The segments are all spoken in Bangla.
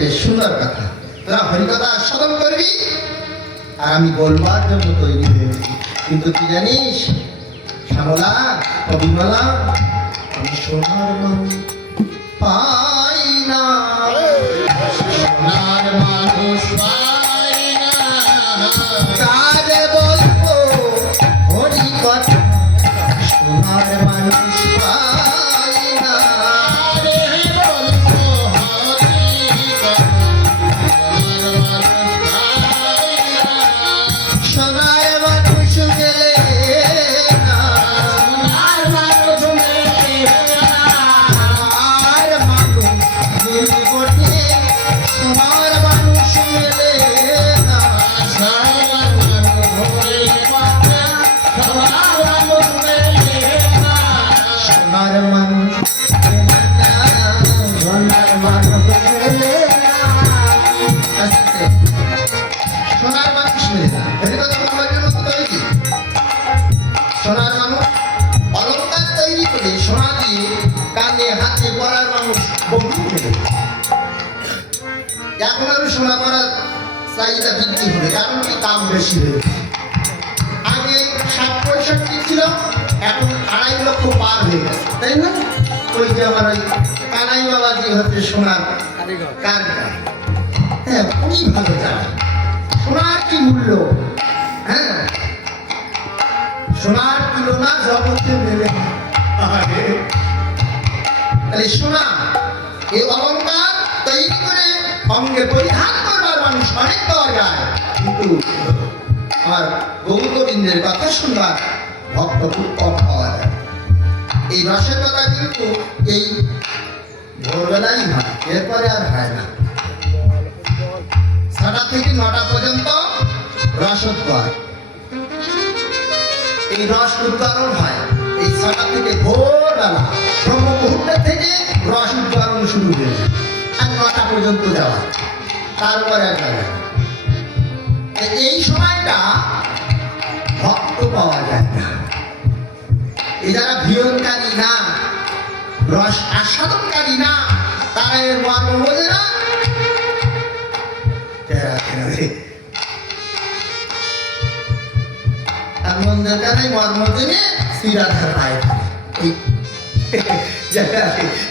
বেশ সুন্দর কথা। তোরা হরিকথা আস্বাদন করবি আর আমি বলবার জন্য তৈরি হয়েছি। কিন্তু তুই জানিস শ্যামলা, কবিমালা, আমি সোনার মানুষ পাই না, সোনার মানুষ পাই না, কারে বলবো হরিকথা, সোনার মানুষ পাই না, সোনার মানুষ গেলে এখন আর সোনা করার চাহিদা বৃদ্ধি হবে, কারণ কি দাম বেশি হয়েছে। আগে 60-65 ছিল, এখন 2.5 লক্ষ পার হয়ে গেছে, তাই না? ওই যে আমার ওই কানাই বাবাজি হচ্ছে সোনার কারিগর, হ্যাঁ উনি ভালো জানে সোনার কি মূল্য। হ্যাঁ, সোনার তুলনা জগতে মেলে না। তাহলে সোনা এই অলঙ্কার তৈরি করে অঙ্গে পরিধান করবার মানুষ অনেক পাওয়া যায়, কিন্তু আমার গৌর গোবিন্দের কথা শুনবার ভক্ত খুব কম পাওয়া যায়। এই রসের কথা কিন্তু এই ভোরবেলাই হয়, এরপরে আর হয় না। 7টা থেকে 9টা পর্যন্ত রসোদ্গার, এই রস উদ্গারণ হয়। এই 6টা থেকে ভোরবেলা ব্রহ্ম মুহূর্ত থেকে রস উদ্গারণ শুরু হয়েছে আর 9টা পর্যন্ত যাওয়া, তারপরে এই সময়টা ভক্ত পাওয়া যায় না। এই যারা ভিয়নকারী না, রস আস্বাদনকারী না, তারা এর মর্ম বোঝে না। আর মন্দির তারাই মর্ম জেনে শ্রীরাধার পায়ে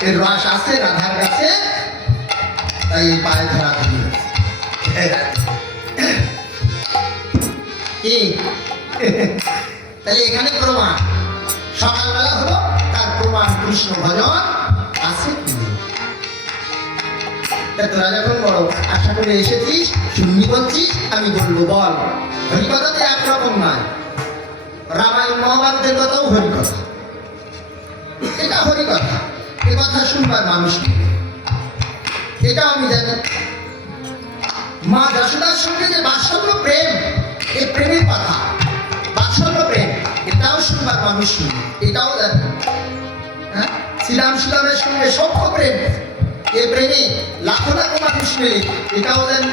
এই রস আছে রাধার কাছে, তাই এই পায়ে ধরা ধরি কি। তাহলে এখানে প্রমাণ সকালবেলা হলো, তার প্রমাণ কৃষ্ণ ভজন আছে কি। তোরা যখন বড় আশা করে এসেছিস, শুনবি বলছিস, আমি বলবো বল। হরিকথাতে একরকম নয়, রামায়ণ মহাভারতের কথাও হরিকথা, এটা হরিকথা। এ কথা শুনবার মানুষ নেই, এটা আমি জানি। মা যশোদার সঙ্গে যে বাৎসল্য প্রেম, এই প্রেমের কথা বাৎসল্য প্রেম, এটাও শুনবার মানুষ নেই, এটাও জানি। হ্যাঁ, শ্রীরাম সুদামের সঙ্গে সভ্য প্রেম, এই প্রেমে লাখো লাখো মানুষ মিলে, এটাও জানি।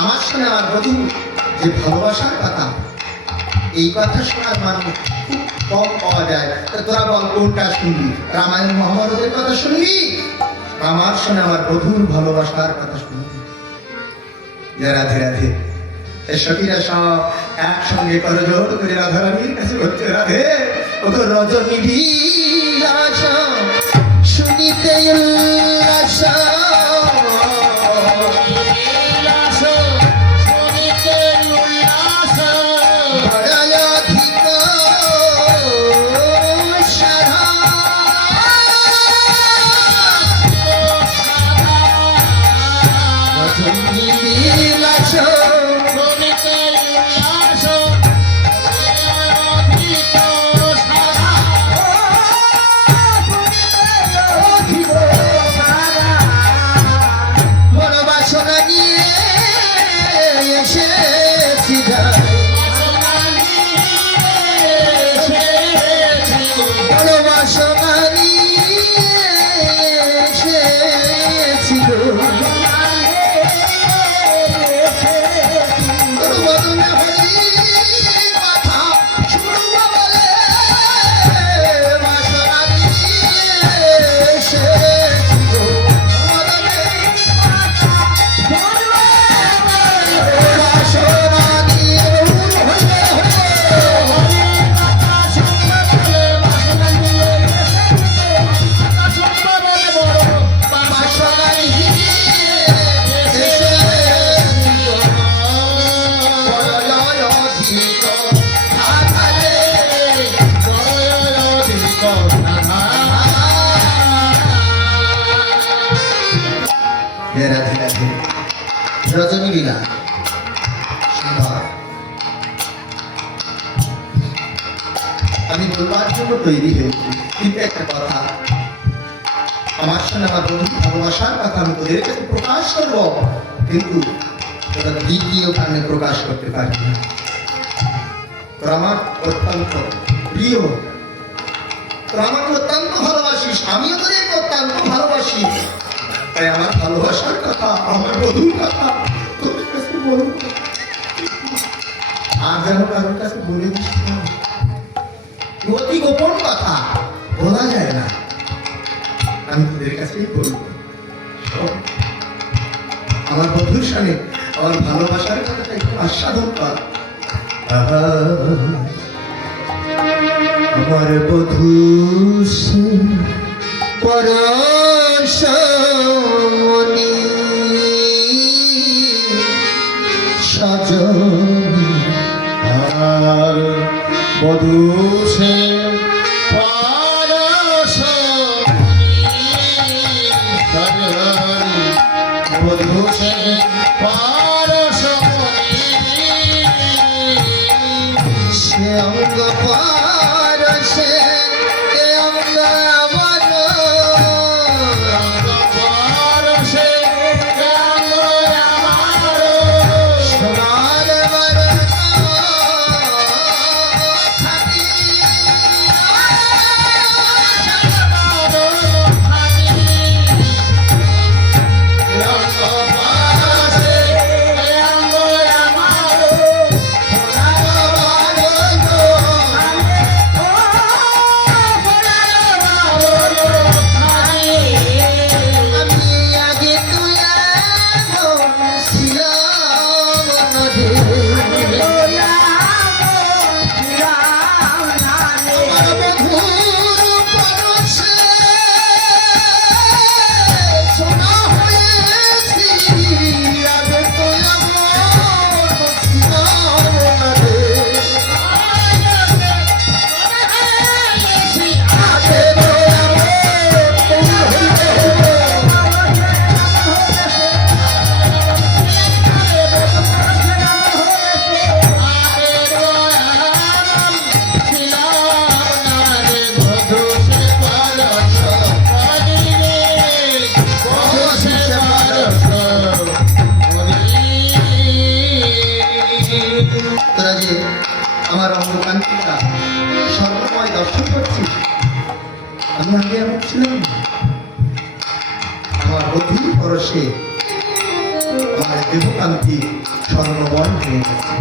আমার সঙ্গে আমার বধূ যে ভালোবাসার কথা, এই কথা শোনার মানুষ খুব কম পাওয়া যায়। তোরা বল কোনটা শুনবি, রামায়ণ মহাভারতের কথা শুনবি, আমার সঙ্গে আমার বধূর ভালোবাসার কথা শুনবি। রাধে রাধে, সখীরা সব একসঙ্গে করজোড় করে রাধারানীর কাছে বলছে, রাধে ও তো রজনী বিলাসা শুনিতে উল্লাসা, রজনীগীলা সুন্দর। আমি বলবার জন্য তৈরি হয়েছি, কিন্তু একটা কথা, আমার সঙ্গে আমার বন্ধু ভালোবাসার কথা আমি তোদের কাছে প্রকাশ করব, কিন্তু তোরা দ্বিতীয় কানে প্রকাশ করতে পারবি না। তোরা আমার অত্যন্ত প্রিয়, তোরা আমাকে অত্যন্ত ভালোবাসিস, আমিও তোদেরকে অত্যন্ত ভালোবাসি। তাই আমার ভালোবাসার কথা, আমার বধুর কথা তোদের কাছে বলবো, আর যেন কারোর কাছে বলে দিস না। অতি গোপন কথা বলা যায় না, আমি তোদের কাছেই বলবো। আমার বধুর সঙ্গে আমার ভালোবাসার কথাটা একটু আস্বাদন কর। আমার বধূ পরশমণি সজনী, আর বধূ সে পরশমণি সজনী, বধূ সে পরশমণি, সে অঙ্গ পরশে এ অঙ্গ আমার, অঙ্গ পরশে অঙ্গ আমার, সোনার বরণ থাকি আমি আগে তুই এমন ছিলাম নদী, আমার বধূর পরশে সোনা হয়েছি, আগে তুই এমন ছিলাম নদী, আগে তুই তোরা যে আমার অঙ্গকান্তিকা সর্বময় দর্শন করছিস, আমি আগে এমন ছিলাম না। আমার বধূর পরশে আমার দেহকান্তি স্বর্ণময় হয়ে গেছে।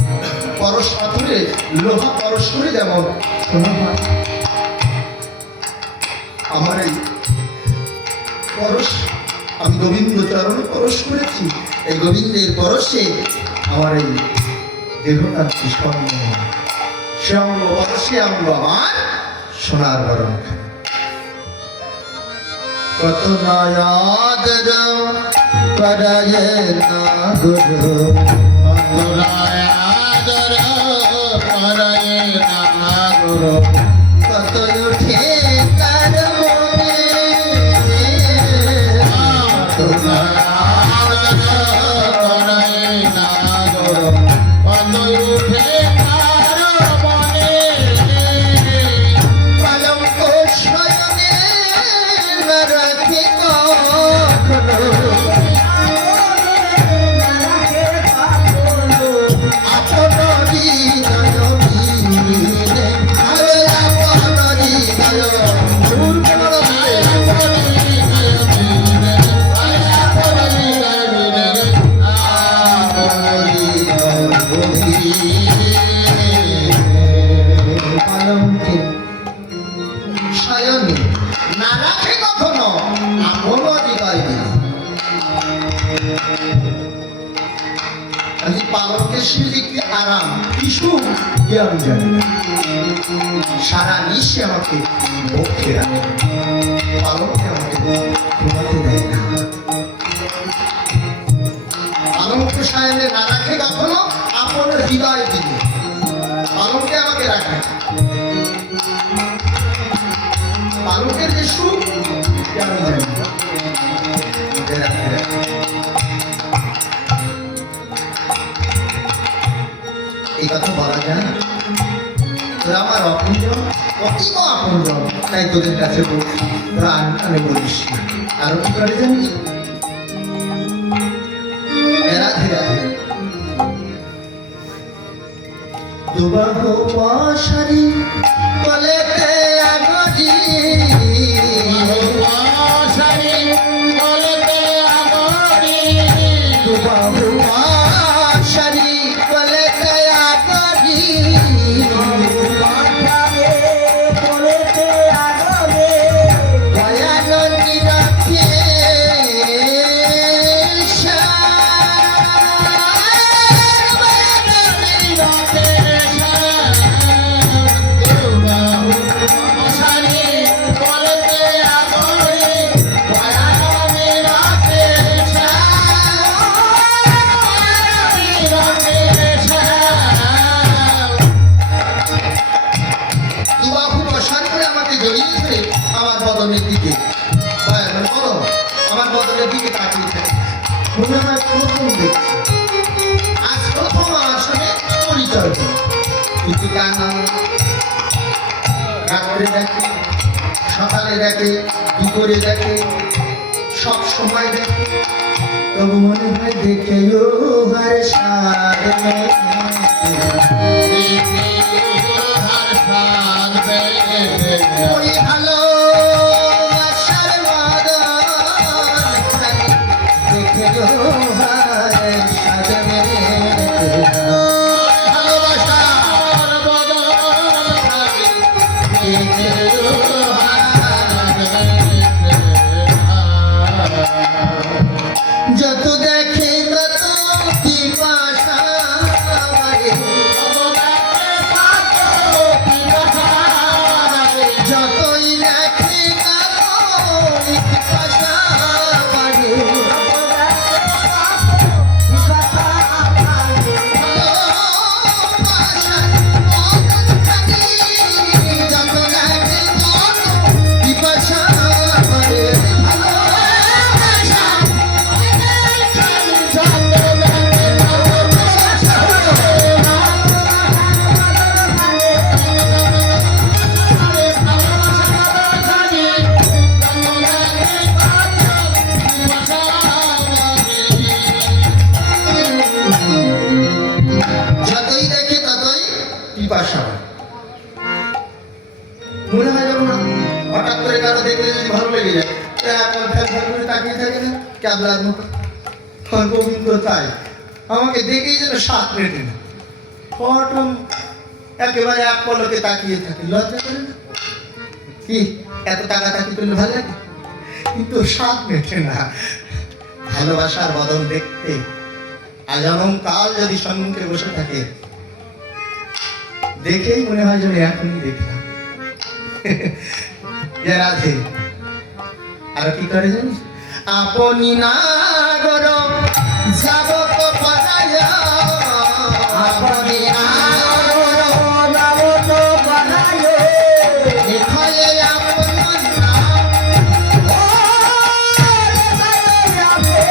পরশ পাথরে লোহা পরশ করে যেমন সোনা হয়, আমার এই পরশ আমি গোবিন্দ চরণে পরশ করেছি, এই গোবিন্দের পরশে আমার এই দেহকান্তি স্বর্ণময়, সে অঙ্গ পরশে অঙ্গ আমার সোনার বরণ। কত নয়াদর পরায়ে না গুরু, কত উঠে তার মনে, কলঙ্ক শয়নে না রাখে কখনো, আপন হৃদয় মিলে, আরে আপন হৃদয় দূর কেন সায়নে না রাখে কখনো আপন হৃদয় মিলে। আমি পালকের শিলে কি আরাম কি সুখ কি আমি জানি না, সারা নিশে আমাকে বক্ষে রাখে, পালকে আমাকে ঘুমাতে দেয় না। পালকে সায়নে না রাখে কখনো আপন হৃদয় দিলে, পালকে আমাকে রাখে। পালকের যে সুখ কি আমি জানি না, রাখে রাখে। কথা বলা যায় না। তোরা আমার আপনজন, অতীব আপনজন, তাই তোদের কাছে বলছি তোরা আমি বলিস না। আরো কি করে জানিস? রাধে রাধে। দুবাহু মশারি বলেতে আগরি, আশারি বলতে আগরি, দুবাহু মশারি বলেতে আগরি, দয়ানন্দী রাখে আশারি বলতে আগরি, দয়ানন্দী রাখে দুবাহু প্রসাদ করে আমাকে জড়িয়ে ধরে আমার বদনের দিকে বলো, আমার বদনের দিকে তাকিয়ে থাকে। মনে হয় প্রথম দেখছি, আজ প্রথম আমার সঙ্গে পরিচয় হলো। কিন্তু কার নাম? রাত্রে দেখে, সকালে দেখে, দুপুরে দেখে, সব সময় দেখে, তবু মনে হয় দেখে ও হার সাধনা। ওই ভালোবাসার বাঁধন দেখে জোহার সাজবে। যত দেখে তত পিপাসা বাড়ে, যতই দেখে ততই পিপাসা বাড়ে। ভালোবাসার বাঁধন থাকি, যত দেখে তত পিপাসা বাড়ে। যতই দেখে ততই পিপাসা হয়। মনে হয় যেমন হঠাৎ করে কারো দেখলে যদি ভালো লেগে যায়, এখন ফ্যাল ফ্যাল করে তাকিয়ে থাকে না ক্যাবলার মতো। আমার গোবিন্দ তাই আমাকে দেখেই যেন সাত মেটে না, ফটম একেবারে এক পলকে তাকিয়ে থাকে। লজ্জা করে না? কি এত তাকাতাকি করলে ভালো লাগে? কিন্তু সাত মেটে না। ভালোবাসার বদল দেখতে আজম কাল যদি সম্মুখে বসে থাকে, দেখেই মনে হয় যেন এখনই দেখলাম। যে রাধে। আর কি করে জানিস? আপনি নাগর জগত পরায়া, আপনি নাগর জগত পরায়া, এখানে আপন নাম, ও এখানে আপন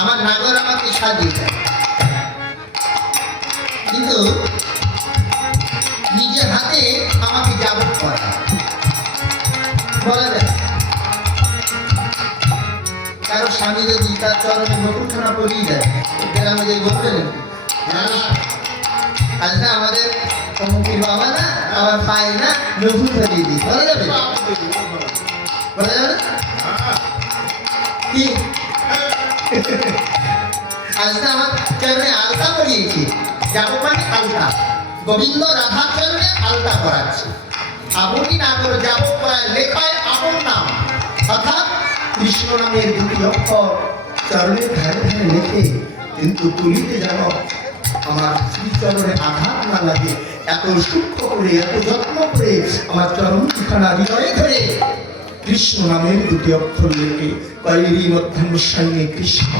আমার নাগর আমাকে সাজিয়ে দেয়, কিন্তু নিজের হাতে আমাকে যাবত করে বলা যায়। কারো স্বামী যদি তার চরণে নকুলখানা পরিয়ে দেয়, গ্রামে যে বললেন আচ্ছা আমাদের অমুকের বাবা না আমার পায়ে না নকুল ধরিয়ে দিই, বলা যাবে? বলা যাবে কি? আজকে আমার চরণে আলতা পরিয়েছি, যাবো মানে আলতা, গোবিন্দ রাধার চরণে আলতা করাচ্ছে। আপনি না করে যাবো করায় লেখায় আপন নাম, অর্থাৎ কৃষ্ণ নামের দুটি অক্ষর চরণের ধারে ধারে লেখে, কিন্তু তুলিতে যেন আমার শ্রীচরণে আঘাত না লাগে, এত সূক্ষ্ম করে এত যত্ন করে আমার চরণ ঠিকানা হৃদয়ে ধরে কৃষ্ণ নামের দুটি অক্ষর লিখে কয়েরই মধ্যাহ্ন সঙ্গে কৃষ্ণ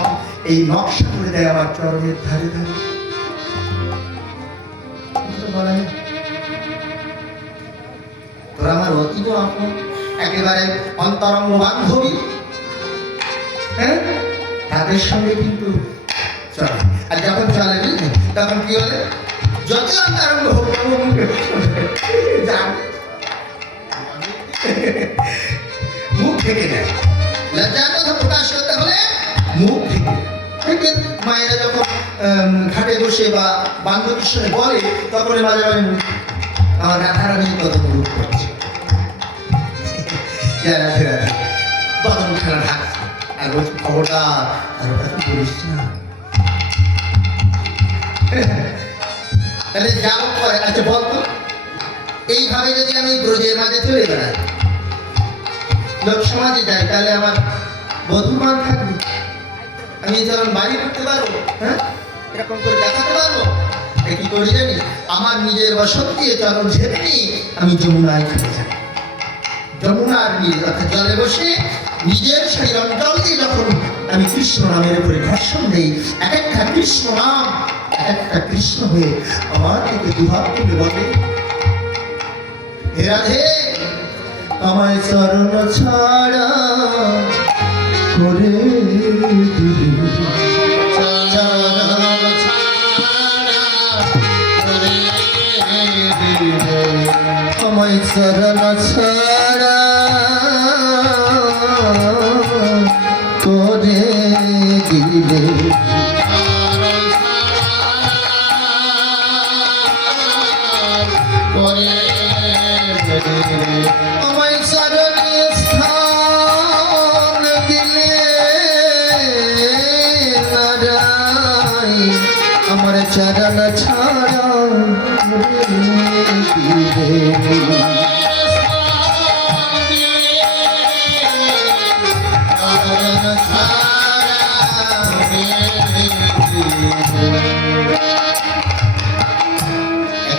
এই নকশা করে দেয় আমার চরণের ধারে ধারে। বলে তোরা আমার অতীব আপন, একেবারে অন্তরঙ্গ বান্ধবী, হ্যাঁ তাদের সঙ্গে কিন্তু চলে। আর যখন চলে তখন কি হলে যত অন্তরঙ্গ হোক মুখ থেকে নেয়। লজ্জার কথা প্রকাশ করতে হলে মুখ থেকে। দেখবেন মায়েরা যখন ঘাটে বসে বা বান্ধবীর সঙ্গে বলে তখন মাঝে মাঝে আমার রাধারানী কত মুখ করছে, রাধে রাধে বদন খানা ঢাকছে আর বলছে খবরটা আর ওটা তো বলিস না। তাহলে যাও পরে আচ্ছা বলতো এইভাবে যদি আমি ব্রজের মাঝে চলে বেড়াই, লোক সমাজে যাই, তাহলে আমার বধূমান থাকবে, আমি যখন বাড়ি করতে পারবো, হ্যাঁ এরকম করে দেখাতে পারবো। কি করি জানি, আমার নিজের বসত দিয়ে চরণ ঝেড়ে নিয়ে আমি যমুনায় চলে যাই। যমুনার নীল অর্থাৎ জলে বসে নিজের সেই অঞ্চল দিয়ে যখন আমি কৃষ্ণ নামের উপরে ঘর্ষণ দেই, এক একটা কৃষ্ণ নাম এক একটা কৃষ্ণ হয়ে আমার দিকে দুহাত তুলে বলে, হে রাধে আমায় চরণ ছাড়া করে দিবি, চরণ ছাড়া করে দিবে, আমায় চরণ ছাড়া করে দিলে, করে দিবে, আমায় চরণে স্থান দিলে নারাই, আমার চরণ ছাড়া দিলে।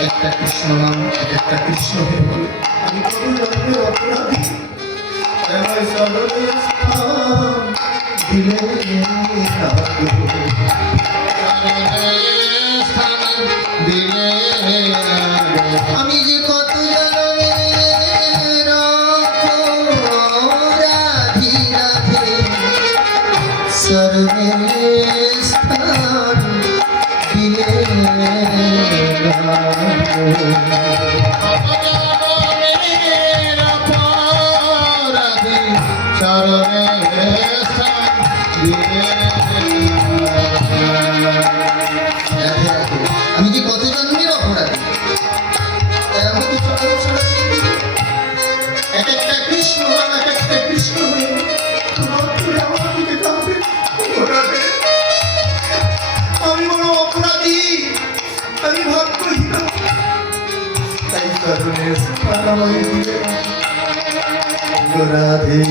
একটা কৃষ্ণ নাম এক একটা কৃষ্ণ হয়ে বলে, আমি কত জন্মের অপরাধী, আমায় চরণে স্থান দিলে আমি যে কত জন্মের অপরাধী, রাধে চরণে স্থান দিলে আমি যে কত জন্মের অপরাধী, তাই আমাকে চরণ ছাড়া এক একটা কৃষ্ণ নাম এক একটা কৃষ্ণ হয়ে তোমার করে আমার দিকে কাঁদবে। আমি বড় অপরাধী, আমি ভাগ্যহীন, তাই চরণে স্থান আমায় দিলে রাধে।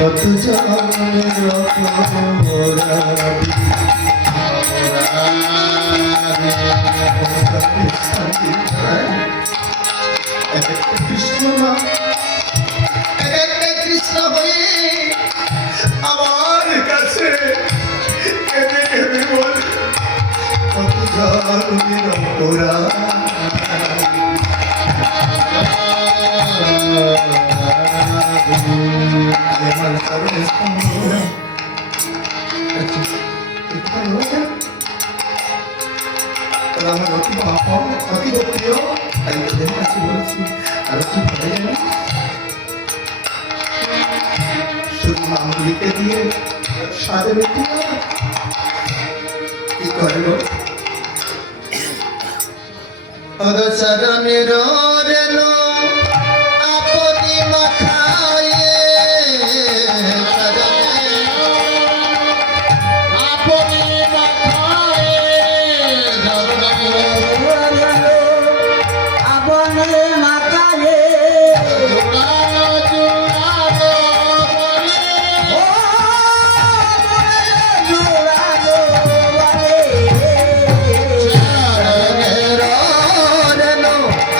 কত জন্মের অপরাধী, এক একটা কৃষ্ণ নাম এক একটা কৃষ্ণ হয়ে আমার কাছে কেঁদে কেঁদে বলে, কত জন্মের অপরাধী। আমার চরণে স্থান দিলে। আচ্ছা, এটা হলো আমার অতীব আপন, অতীব প্রিয়, তাই ওদের কাছে বলছি আর কি বলে জানি শুধু মামুলিকে দিয়ে সাদে বেটি কি করবো অদচরণের রেণু আপনি মাথায় আপনি মাথায় আপনে মাতায়ে জোড়ানো জোড়ানো বলে ও জোড়ানো বলে চরণের রেণু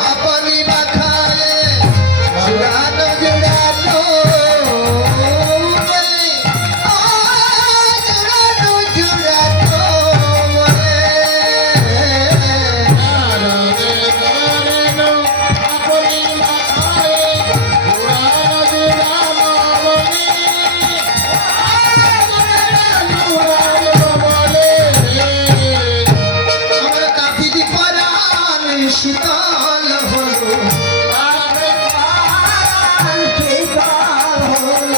আপনি মাথায় জুড়ানো জুড়ানো বলে ও জুড়ানো জুড়ানো বলে আমার কাপির পরাণ শীতল হলো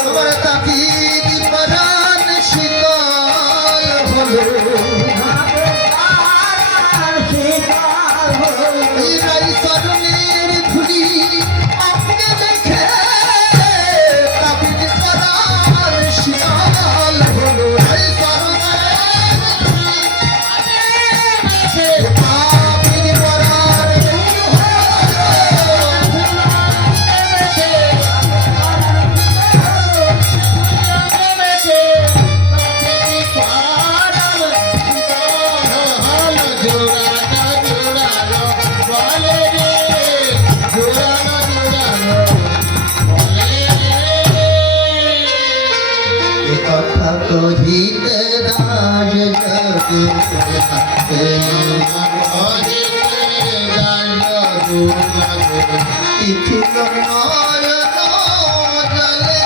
আমার কাপির পরাণ শীতল হলো এই রাই সরণের ধুলি আপনি দেখে কাপির পরাণ শীতল হলো রাই সরণের ধুলি কাপির পরাণ কথা কহিতে রাজ জগতে তিথি নয়ন জলে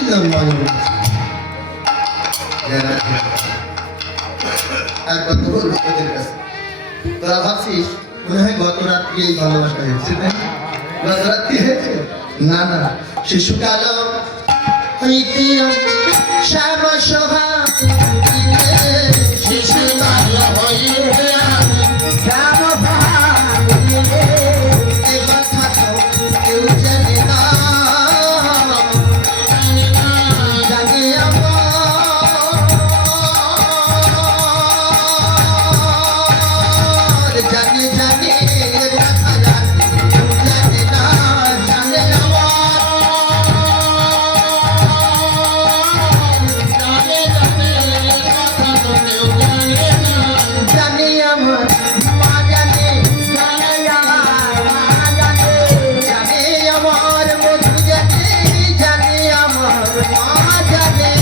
নয়ন জলে আর কত বলবো তোদের কাছে তোরা ভাবছিস মনে হয় গত রাত্রি এই ভালোবাসা হয়েছে তাই না? গত রাত্রি হয়েছে না না শিশুকাল হইতে শ্যাম শোভা শিশুকাল হইতে এ কথা তো কেউ জানে না জানে আমার জানে জানে এ কথা কেউ জানে না জানে জানে আমার মা জানে জানে আমার মধু জানে জানে আমার মা জানে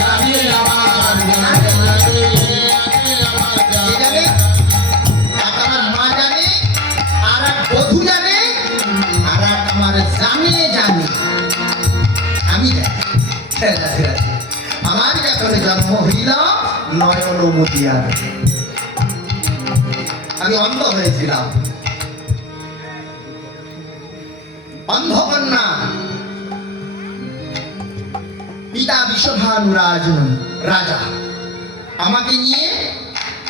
জানে আমার জানে জানে জানে এক আমার মা জানে আর এক বধূ জানে আর এক আমার জানে জানে আমি জানি আমার যখন জন্ম হইল নয়ন মতিয়া, আমি অন্ধ হয়েছিলাম। অন্ধকন্যা পিতা বিশ্বভানু রাজা আমাকে নিয়ে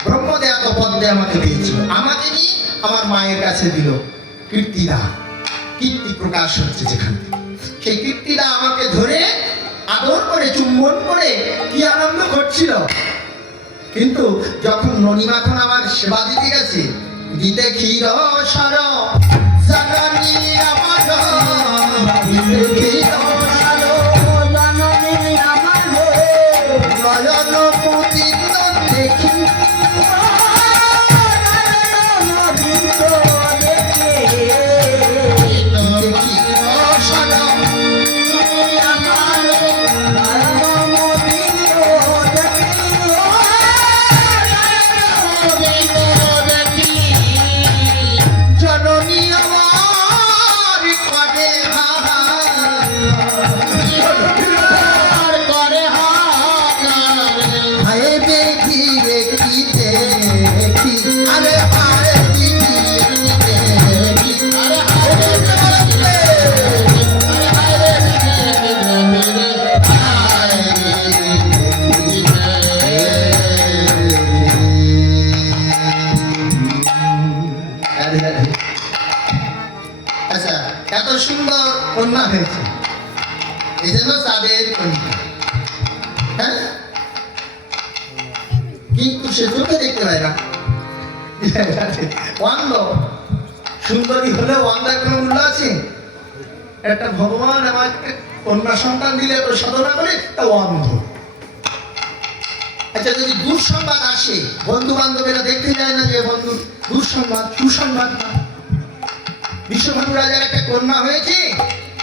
ব্রহ্মদেয়াত পদ্মে আমাকে দিয়েছিল, আমাকে নিয়ে আমার মায়ের কাছে দিল কীর্তিদা। কীর্তি প্রকাশ হচ্ছে যেখান থেকে, সেই কীর্তিদা আমাকে ধরে আদর করে চুম্বন করে কি আনন্দ করছিল। কিন্তু যখন ননিমাখন আমার সেবা দিতে গেছে, দিতে ক্ষীর সর জননী আমার, দিতে ক্ষীর সর জননী আমার নয়ন পুতিত দেখি, দিতে ক্ষীর সর জননী আমার করে হায় দেখি দেখি দেখি, আরে হায় দেখি দেখি, আরে হায় আচ্ছা, এত সুন্দর কন্যা হয়েছে, এই জন্য চাঁদের কন্যা। হ্যাঁ, কিন্তু সে চোখে দেখতে পায় না, অন্ধ। সুন্দরী হলে অন্ধার কোনো মূল্য আছে? একটা ভগবান আমাকে কন্যা সন্তান দিলে তো সাধনা করে, তা অন্ধ। আচ্ছা, যদি দুঃসংবাদ আসে, বন্ধু বান্ধবেরা দেখতে যায় না যে বন্ধুর দুঃসংবাদ সুসংবাদ না। বিশ্বভানু রাজার একটা কন্যা হয়েছে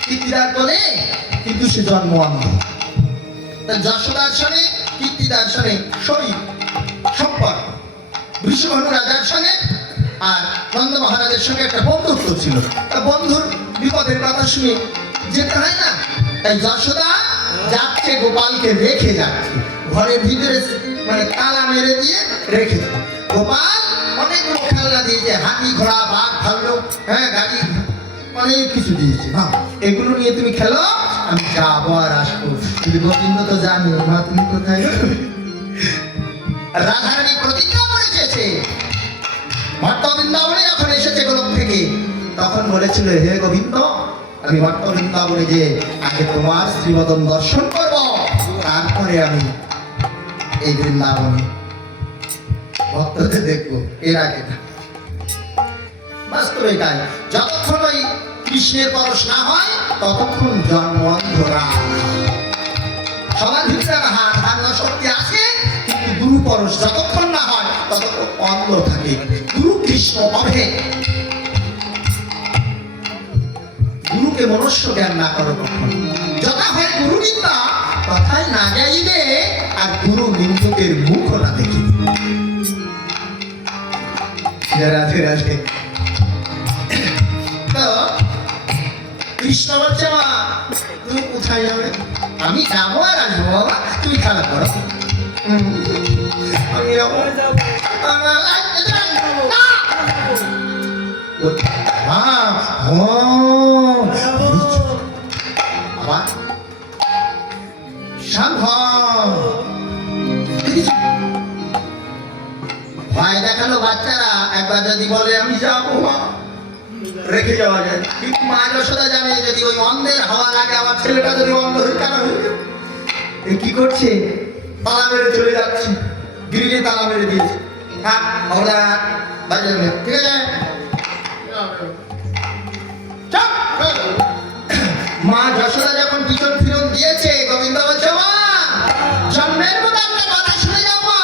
কীর্তিদার কোলে, কিন্তু সে জন্ম অন্ধ। তা যশোদার সঙ্গে কীর্তিদার সঙ্গে সবই সম্পর্ক। বিশ্বভানু রাজার সঙ্গে আর নন্দ মহারাজের সঙ্গে একটা বন্ধুত্ব ছিল। তা বন্ধুর বিপদের কথা শুনে যেতে হয় না, তাই যশোদা যাচ্ছে গোপালকে রেখে যাচ্ছে ঘরের ভিতরে, মানে তালা মেরে দিয়ে রেখেছে। গোপাল অনেকগুলো খেলনা দিয়েছে, হাতি ঘোড়া বাঘ ভাল্লুক, হ্যাঁ গাড়ি, অনেক কিছু দিয়েছে। হ্যাঁ, এগুলো নিয়ে তুমি খেলো, আমি যাবো আর আসবো। কিন্তু গোবিন্দ তো জানি মা তুমি কোথায়। রাধারানী প্রতিজ্ঞা করেছে, ভট্ট বৃন্দাবনে যখন এসেছে গোলক থেকে, তখন বলেছিল, হে গোবিন্দ, আমি ভট্ট বৃন্দাবনে যে আগে তোমার শ্রীবদন দর্শন করব, তারপরে আমি এই বৃন্দাবনে ভক্তদের দেখবো, এর আগে না। বাস্তবে তাই, যতক্ষণ ওই কৃষ্ণের পরশ না হয় ততক্ষণ জন্ম অন্ধরা। সবার ভিতরে ধারণা শক্তি আছে, কিন্তু গুরু পরশ যতক্ষণ না হয় ততক্ষণ অন্ধ থাকে। গুরু কৃষ্ণ অভেদ। গুরুকে মনুষ্য জ্ঞান না করো কখন, যথা হয় গুরু নিন্দা কথায় না যাইবে, আর গুরু নিন্দুকের মুখও না দেখিবে। রাধে রাধে। তো কৃষ্ণ বলছে, মা তুমি কোথায় যাবে? আমি যাবো আর আসবো, বাবা তুমি খেলা করো। আমি যাবো, আবার ভয় দেখালো বাচ্চারা। একবার যদি বলে আমি যাবো, মা রেখে যাওয়া যায়, কিন্তু মা যশোদা জানে যদি ওই অন্ধের হওয়ার আগে আমার ছেলেটা যদি অন্ধ হয়ে কেন হয়ে কি করছে, তালা মেরে চলে যাচ্ছে, গিরিলে তালা মেরে দিয়েছে। হ্যাঁ, ঠিক আছে। মা যশোদা যখন পিছন ফিরন দিয়েছে, গোবিন্দ বলছে, মা জন্মের মতো একটা কথা শুনে যাও, মা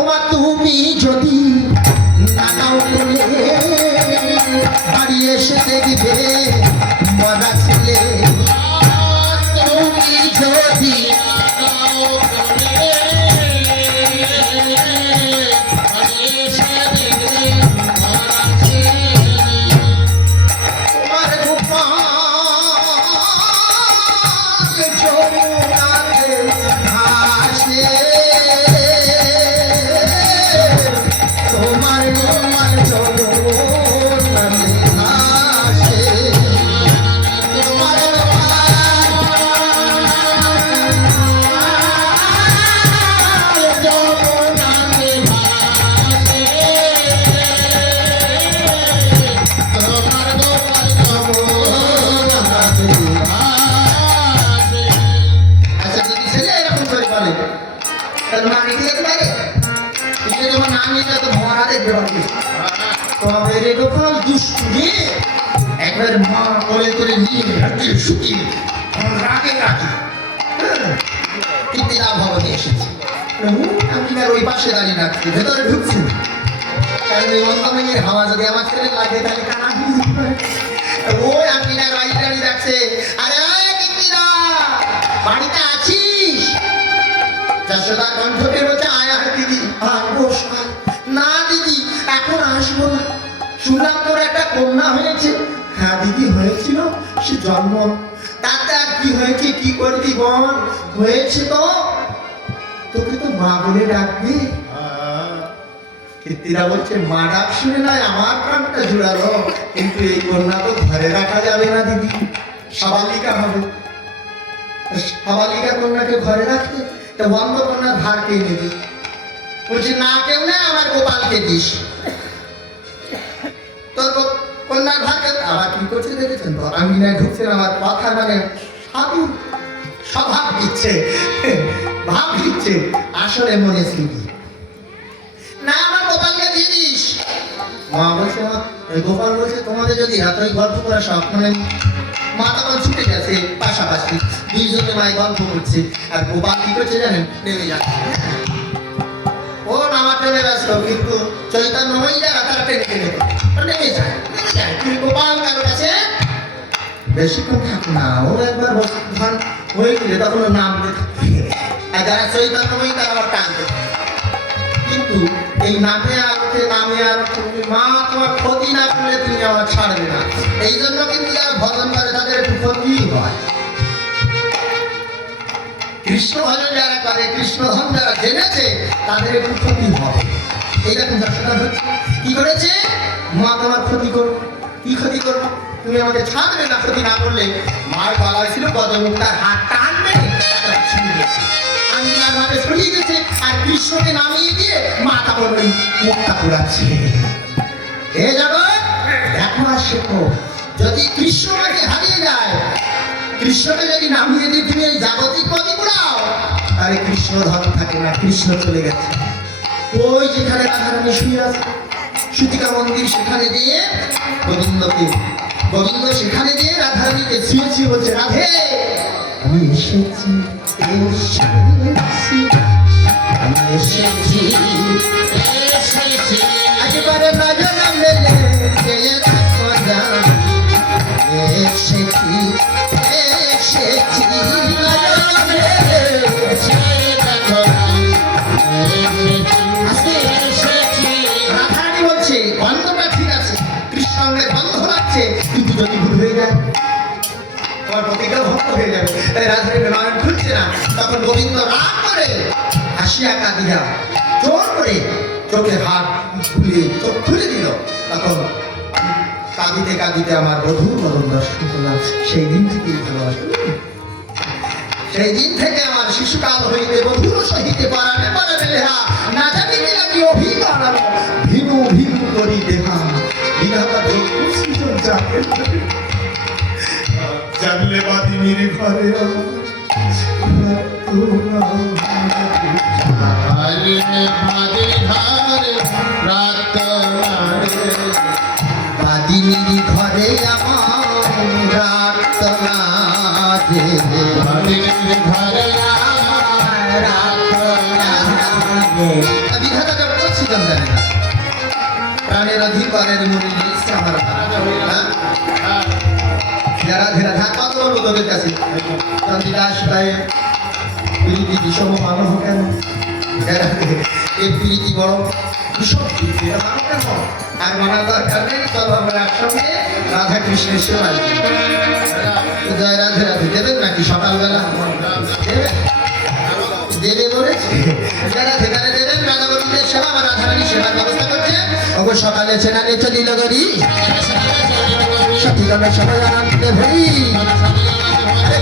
ওমা তুমি যদি নাকাও তুলে বাড়ি এসে দেখবে মরা ছেলে, তুমি যদি তোমার গোপাল যমুনাতে ভাসে তার মা রেখে যেতে পারে? এটা যখন না নিয়ে যায় তো মরা দেখবে পারবে। তবে রে গোপাল দুষ্টু রে, একবার মা কোলে করে নিয়ে হাঁটিয়ে শুকিয়ে রাগে রাগে কীর্তিদা ভবনে এসেছে। আমি আর ওই পাশে দাঁড়িয়ে রাখছি, ভেতরে ঢুকছি না। কারণ এই অন্তমের হাওয়া যদি আমার ছেলে লাগে তাহলে কানা হয়ে যেতে পারে। ওই আমি না দাঁড়িয়ে রাখছে, আরে কীর্তিদা বাড়িতে আছিস? যশোদা কণ্ঠ বের হচ্ছে, আয় আয় দিদি আসবো। না দিদি এখন আসবো না, শুনলাম তোর একটা কন্যা হয়েছে। হ্যাঁ দিদি হয়েছিল, সে জন্ম। তাতে আর কি হয়েছে, কি করবি বল? হয়েছে তো, তোকে তো মা বলে ডাকবি। কীর্তিরা বলছে মা ডাক শুনে নয় আমার প্রাণটা জুড়ালো, কিন্তু এই কন্যা তো ঘরে রাখা যাবে না দিদি, সাবালিকা হবে। সাবালিকা কন্যাকে ঘরে রাখতে তা বন্ধ কন্যার ধার কে নেবে? বলছি না কেউ না, আমার গোপালকে দিস। তোর কন্যার ভাগ আবার কি করছে দেখেছেন তো? আমি না ঢুকছেন আমার কথা মানে সাধু স্বভাব দিচ্ছে, ভাব দিচ্ছে, আসলে মনে স্মৃতি না, আমার গোপালকে দিয়ে দিস। মা বলছে গোপাল বলছে তোমাদের যদি এতই গল্প করা শখ, মানে মা তখন ছুটে গেছে পাশাপাশি, দুইজনে মায় গল্প করছে। আর গোপাল কি করছে জানেন? নেমে যাচ্ছে। ও নামার টেনে ব্যস্ত, কিন্তু চৈতন্য মহিলা তারা টেনে টেনে নেমে যায়। তুই গোপাল কারো কাছে বেশিক্ষণ থাকো না, ও একবার ধান হয়ে গেলে তখন ও নামবে। আর যারা চৈতন্য মহিলা তারা আবার টানবে। কিন্তু এই নামে আর মা তোমার ক্ষতি না করলে তুমি আমার ছাড়বে না। এই জন্য কিন্তু যারা ভজন করে তাদের একটু ক্ষতি হয়। কৃষ্ণ ভজন যারা করে, কৃষ্ণধন যারা জেনেছে তাদের একটু ক্ষতি হবে। এইরকম দর্শনা হচ্ছে। কি করেছে? মা তোমার ক্ষতি করবো। কি ক্ষতি করবো? তুমি আমাকে ছাড়বে না, ক্ষতি না করলে। মার গলায় ছিল গজমুক্তার হাত টানবে, তাকে ছুঁয়ে গেছে, আঙ্গিনার ভাবে ছড়িয়ে গেছে। আর কৃষ্ণকে নামিয়ে দিয়ে মাথা পড়বে মুক্তা পুরাচ্ছে। এ জগৎ দেখো আর শেখো, যদি কৃষ্ণ মাকে হারিয়ে যায়, কৃষ্ণকে যদি নামিয়ে দিয়ে তুমি এই জাগতিক পথে পুরাও, তাহলে কৃষ্ণ ধন থাকে না, কৃষ্ণ চলে গেছে। ওই যেখানে রাধারানী শুয়ে আছে সুতিকা মন্দির, সেখানে দিয়ে গোবিন্দ সেখানে দিয়ে রাধারানীকে শুয়ে শুয়ে বলছে, রাধে আমি এসেছি, আমি এসেছি, একেবারে নজর মেলে চেয়ে থাকো জান, এসেছি নজর মেলে চেয়ে থাকো। রাধারানী বলছে গন্ধটা ঠিক আছে, কৃষ্ণের গন্ধ লাগছে, কিন্তু যদি ভুল হয়ে যায় তোমার প্রতিজ্ঞা ভঙ্গ হয়ে যাবে। তাই রাধারানী নয়ন খুলছে না। তখন গোবিন্দ রাগ করে হাসিয়া কাঁদিয়া জোর করে চোখে হাত খুলে চোখ খুলে দিল। তখন কাঁদিতে কাঁদিতে আমার বধূর বদন দর্শন করলাম। সেই দিন থেকেই ভালোবাসা, সেই দিন থেকে আমার শিশুকাল হইতে বধূর সহিতে পারানে পারানে লেহা, না জানি কি নাকি অভিজ্ঞান ভিনু ভিনু করি দেহা, বিধাতা যোগ সৃজন জানে জানলে বাদিনীর ঘরে বাদিনীর ঘরে আমার রাত মাঝে, বিধাতা যোগ সৃজন জানে না, প্রাণের অধিকারের মনে নিচ্ছে আমার। যারা ধীরা ধাক্কা তো বলবো তোদের কাছে চন্দ্রিদাস রায় প্রীতি বিষম মানব কেন? এই প্রীতি বড় বিষম, মানব কেন? আর মানার দরকার নেই, চলো আমরা একসঙ্গে রাধা কৃষ্ণের সেবা। জয় রাধে রাধে দেবেন নাকি সকালবেলা? দেবেন, দেবে বলেছে যারা সেখানে দেবেন। রাধা গোবিন্দের সেবা, আমার রাধারানী সেবার ব্যবস্থা করছে। অবশ্য সকালে সেনানে চলিল গরি, সতীগণের সবাই আনন্দে ভরি,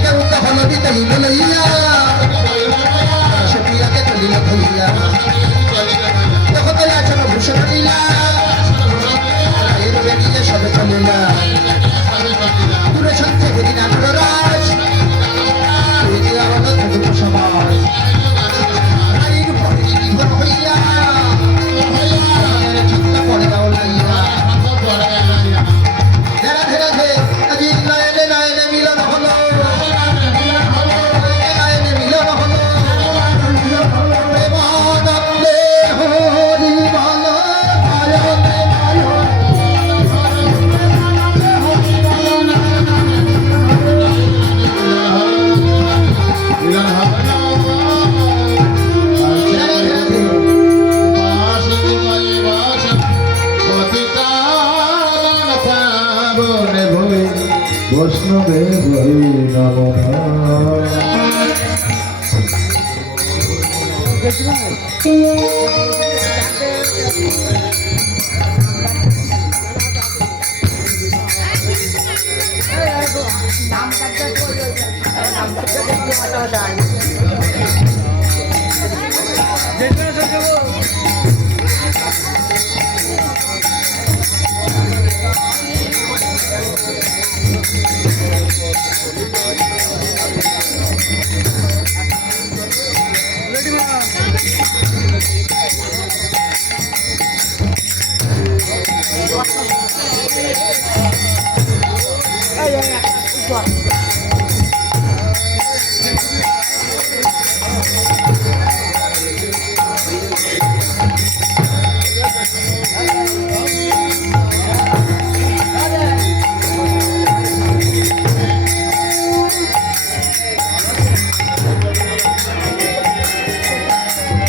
কেউ তো হল দিতে লইয়া, সতীয়াকে চলিল ধরিয়া, দেখো আচল ভূষণ লীলা, এভাবে নিয়ে সবে চলিলা, দূরে সত্যি করি না রাজ, সমাজ নারীর বৈষ্ণবে হরি নমঃ।